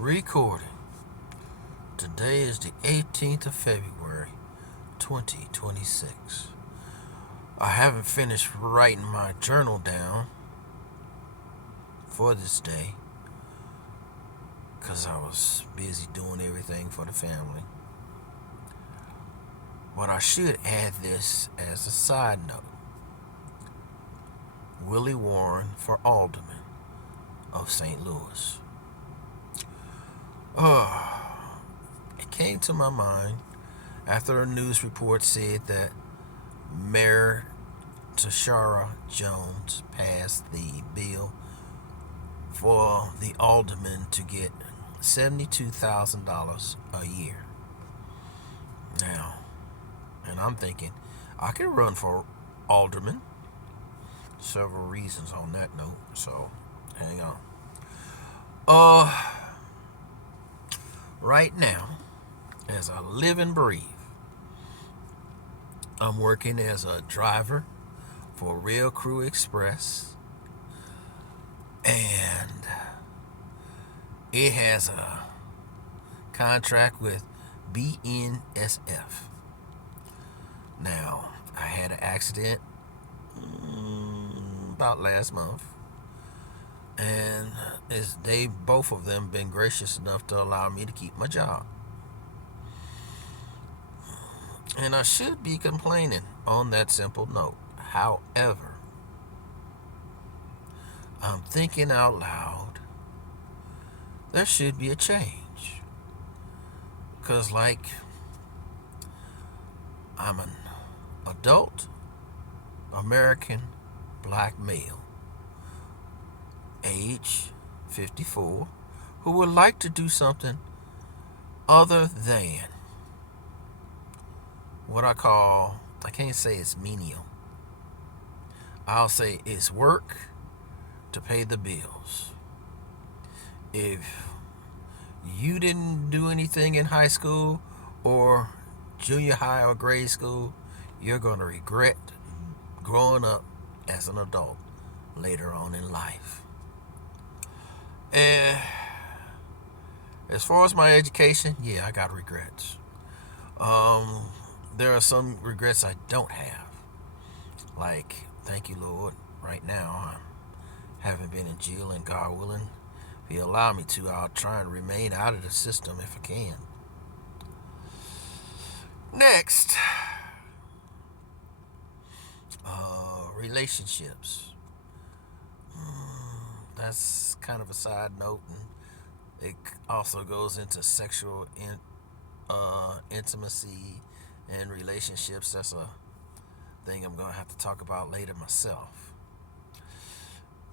Recording. Today is the 18th of February, 2026. I haven't finished writing my journal down for this day because I was busy doing everything for the family. But I should add this as a side note. Willie Warren for Alderman of St. Louis. It came to my mind after a news report said that Mayor Tashara Jones passed the bill for the alderman to get $72,000 a year. Now, and I'm thinking, I could run for alderman. Several reasons on that note, so hang on. Right now, as I live and breathe, I'm working as a driver for Rail Crew Express, and it has a contract with BNSF. Now, I had an accident about last month, and they both of them been gracious enough to allow me to keep my job. And I should be complaining on that simple note. However, I'm thinking out loud, there should be a change. Because, I'm an adult American black male, age 54, who would like to do something other than what I can't say it's menial. I'll say it's work to pay the bills. If you didn't do anything in high school or junior high or grade school, you're going to regret growing up as an adult later on in life. And as far as my education, yeah, I got regrets. There are some regrets I don't have. Like, thank you, Lord, right now I haven't been in jail, and God willing, if He allow me to, I'll try and remain out of the system if I can. Next, relationships. That's kind of a side note, and it also goes into sexual intimacy and relationships. That's a thing I'm going to have to talk about later myself.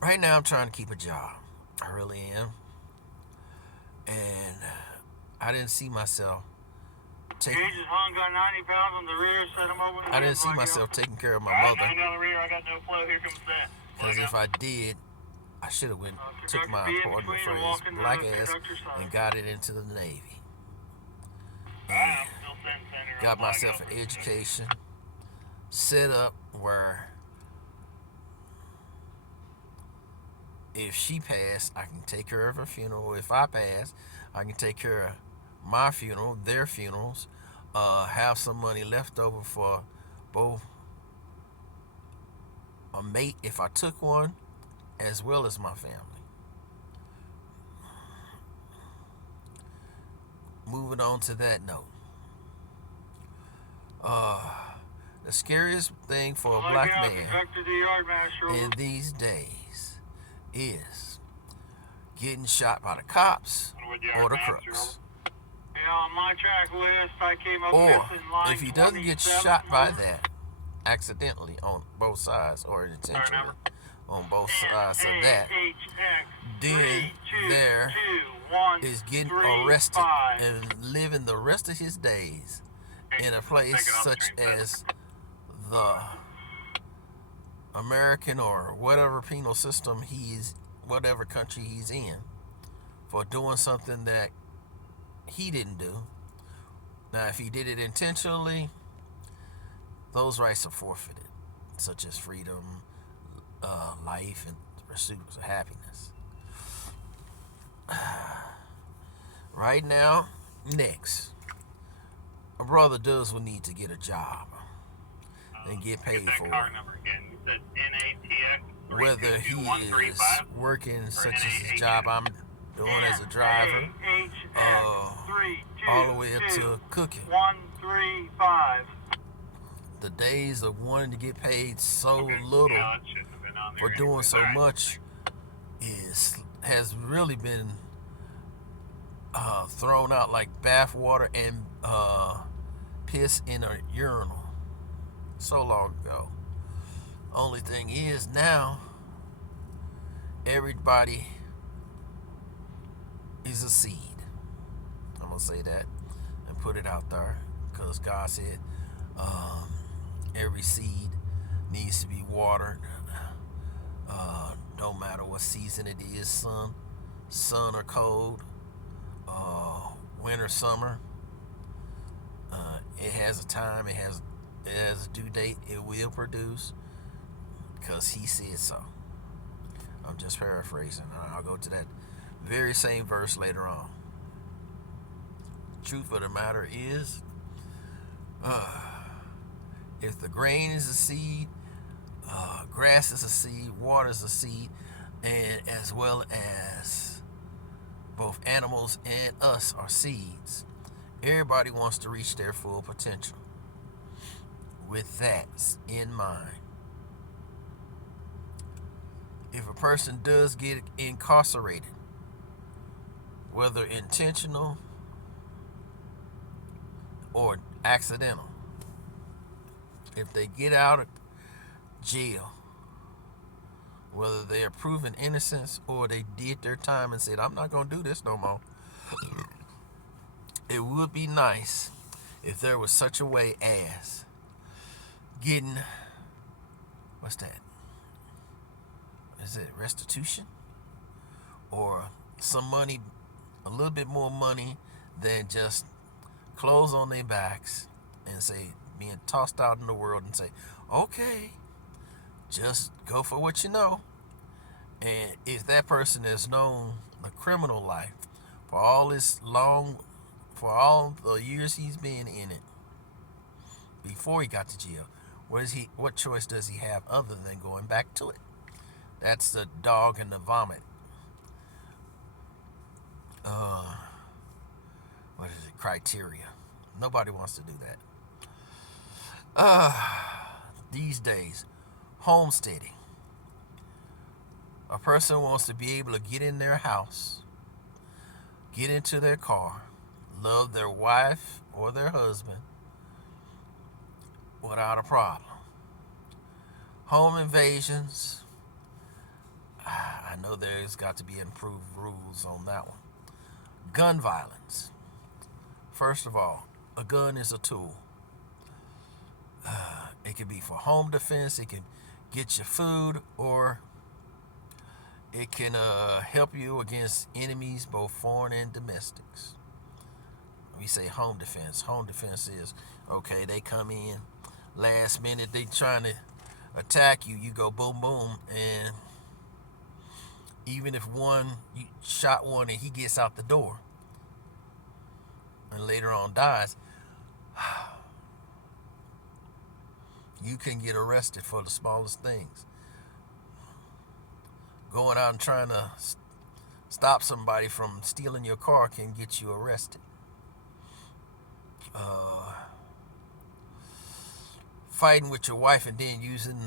Right now, I'm trying to keep a job. I really am. And I didn't see myself taking care of my mother. Because if I did, I should have took my appointment for his black ass and got it into the Navy. And got myself an education set up where if she passed, I can take care of her funeral. If I pass, I can take care of my funeral, their funerals, have some money left over for both a mate if I took one, as well as my family. Moving on to that note. The scariest thing for a black man in these days is getting shot by the cops or the crooks. On my track list, I came up or if he doesn't get shot by that accidentally on both sides or intentionally on both sides of that, then there is getting arrested and living the rest of his days in a place such as the American or whatever penal system whatever country he's in, for doing something that he didn't do. Now, if he did it intentionally, those rights are forfeited, such as freedom, life, and the pursuit of happiness. Right now, next, a brother does will need to get a job and get Get paid that for car it. number again. You said NATX Whether he is 322135 working or such as this NAHS? job I'm doing as a driver, NAHS all the way up to cooking. 32135. The days of wanting to get paid so Okay. little Yeah, that shouldn't have been on there for doing anyways. so All right. much has really been thrown out like bathwater and piss in a urinal so long ago. Only thing is now everybody is a seed. I'm gonna say that and put it out there because God said every seed needs to be watered. Don't matter what season it is, sun or cold, winter, summer. It has a time. It has a due date. It will produce because He said so. I'm just paraphrasing. I'll go to that very same verse later on. Truth of the matter is, if the grain is a seed, grass is a seed, water is a seed, and as well as both animals and us are seeds. Everybody wants to reach their full potential. With that in mind, if a person does get incarcerated, whether intentional or accidental, if they get out of jail, whether they are proven innocence or they did their time and said, I'm not going to do this no more, it would be nice if there was such a way as getting, what's that? Is it restitution? Or some money, a little bit more money than just clothes on their backs and say, being tossed out in the world and say, okay, just go for what you know. And if that person has known the criminal life for all the years he's been in it before he got to jail, what choice does he have other than going back to it? That's the dog and the vomit. What is it? Criteria. Nobody wants to do that. These days, homesteading. A person wants to be able to get in their house, get into their car, love their wife or their husband without a problem. Home invasions, I know there's got to be improved rules on that one. Gun violence. First of all, a gun is a tool. It can be for home defense, it can get you food, or it can help you against enemies, both foreign and domestics. We say home defense. Home defense is, okay, they come in, last minute they trying to attack you, you go boom, boom, and even if you shot one and he gets out the door and later on dies, you can get arrested for the smallest things. Going out and trying to stop somebody from stealing your car can get you arrested. Fighting with your wife and then using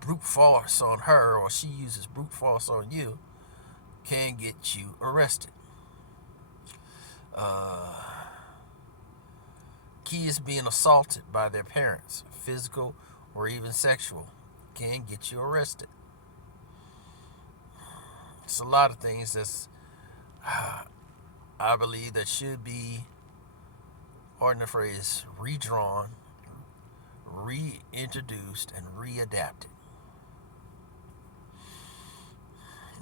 brute force on her, or she uses brute force on you, can get you arrested. Kids being assaulted by their parents, physical or even sexual, can get you arrested. It's a lot of things that's, I believe, that should be, pardon the phrase, redrawn, reintroduced, and readapted.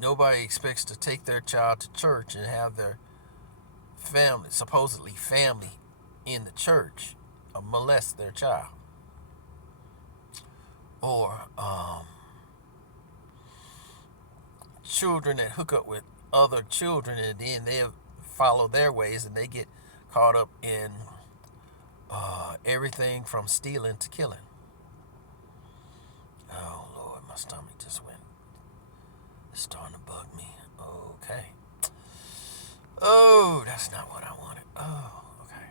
Nobody expects to take their child to church and have their family, supposedly family in the church, molest their child. Or children that hook up with other children and then their follow their ways, and they get caught up in everything from stealing to killing. Oh Lord, my stomach just went. It's starting to bug me. Okay. Oh, that's not what I wanted. Oh, okay.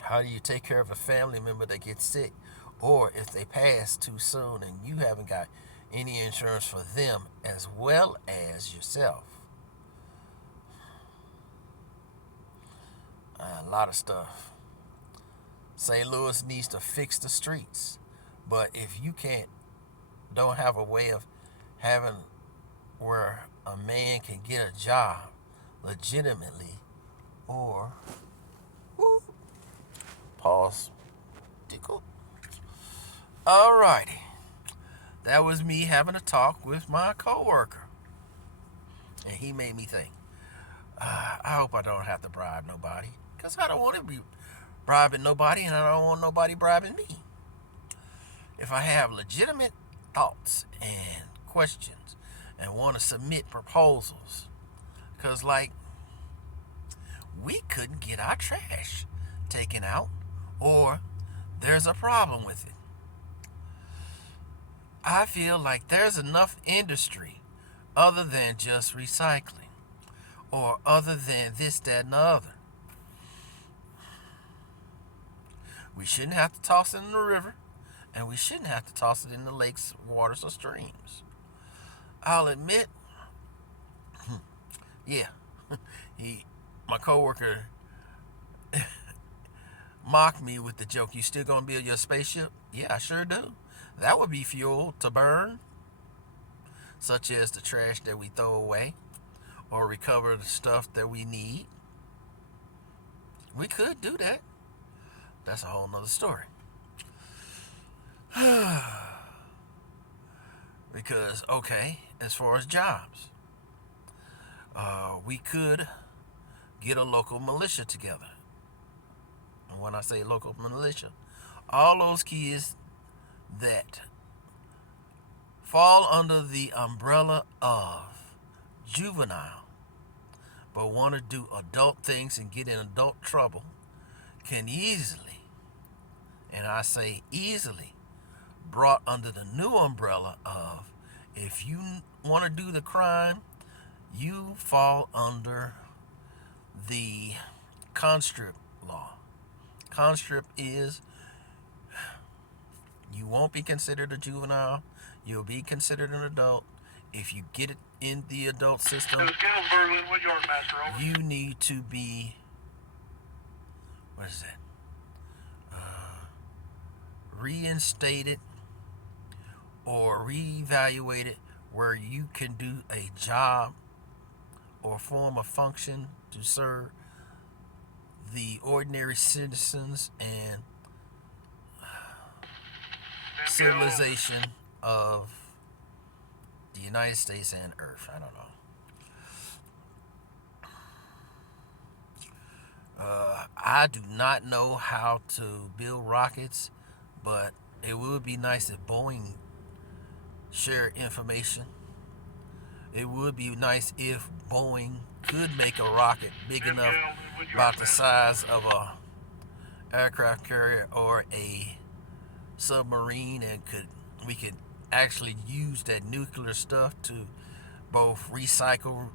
How do you take care of a family member that gets sick, or if they pass too soon and you haven't got any insurance for them as well as yourself? A lot of stuff. St. Louis needs to fix the streets, but if you don't have a way of having where a man can get a job legitimately, or pause, tickle. Alrighty, that was me having a talk with my coworker, and he made me think. I hope I don't have to bribe nobody, because I don't want to be bribing nobody, and I don't want nobody bribing me. If I have legitimate thoughts and questions and want to submit proposals, because we couldn't get our trash taken out, or there's a problem with it. I feel like there's enough industry other than just recycling, or other than this, that, and the other. We shouldn't have to toss it in the river, and we shouldn't have to toss it in the lakes, waters, or streams. I'll admit, yeah, my coworker mocked me with the joke, "You still gonna build your spaceship?" Yeah, I sure do. That would be fuel to burn, such as the trash that we throw away, or recover the stuff that we need. We could do that. That's a whole nother story. Because, okay, as far as jobs, we could get a local militia together. And when I say local militia, all those kids that fall under the umbrella of juvenile but want to do adult things and get in adult trouble can easily, and I say easily, brought under the new umbrella of, if you want to do the crime, you fall under the conscript law. Conscript is, you won't be considered a juvenile, you'll be considered an adult. If you get it in the adult system, you need to be, what is that? Reinstated or reevaluated, where you can do a job or form a function to serve the ordinary citizens and civilization of the United States and Earth. I don't know. I do not know how to build rockets, but it would be nice if Boeing shared information. It would be nice if Boeing could make a rocket big enough, about the size of a aircraft carrier or a submarine, and we could actually use that nuclear stuff to both recycle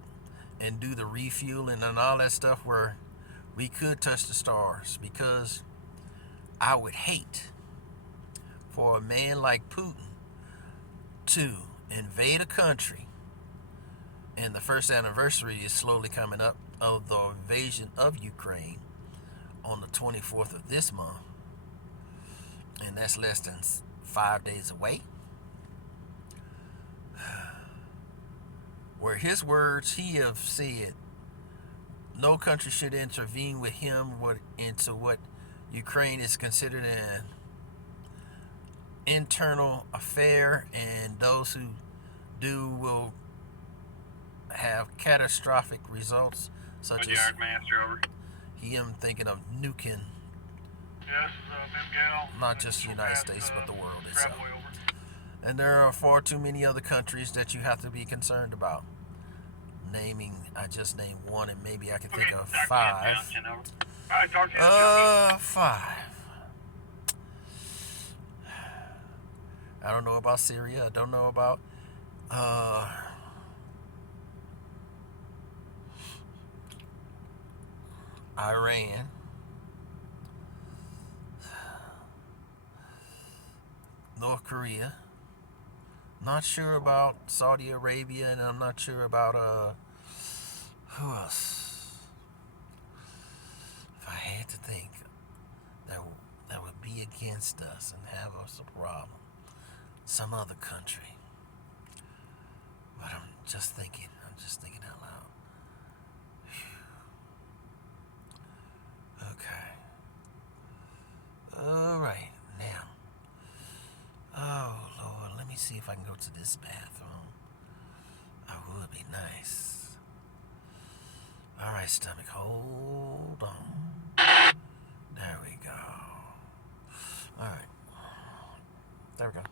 and do the refueling and all that stuff, where we could touch the stars. Because I would hate for a man like Putin to invade a country, and the first anniversary is slowly coming up of the invasion of Ukraine on the 24th of this month, and that's less than 5 days away, where his words, he have said no country should intervene with him into what Ukraine is considered an internal affair, and those who do will have catastrophic results, such as him thinking of nuking not just the United States but the world itself. And there are far too many other countries that you have to be concerned about. naming. I just named one, and maybe I can Okay, think of Dr. 5. Junction, over. Alright, Dr. Junction. 5. I don't know about Syria. I don't know about Iran. North Korea. Not sure about Saudi Arabia, and I'm not sure about who else. If I had to think, that would be against us and have us a problem. Some other country. But I'm just thinking out loud. Okay. All right, now. Oh Lord, let me see if I can go to this bathroom. That would be nice. All right, stomach, hold on. There we go. All right. There we go.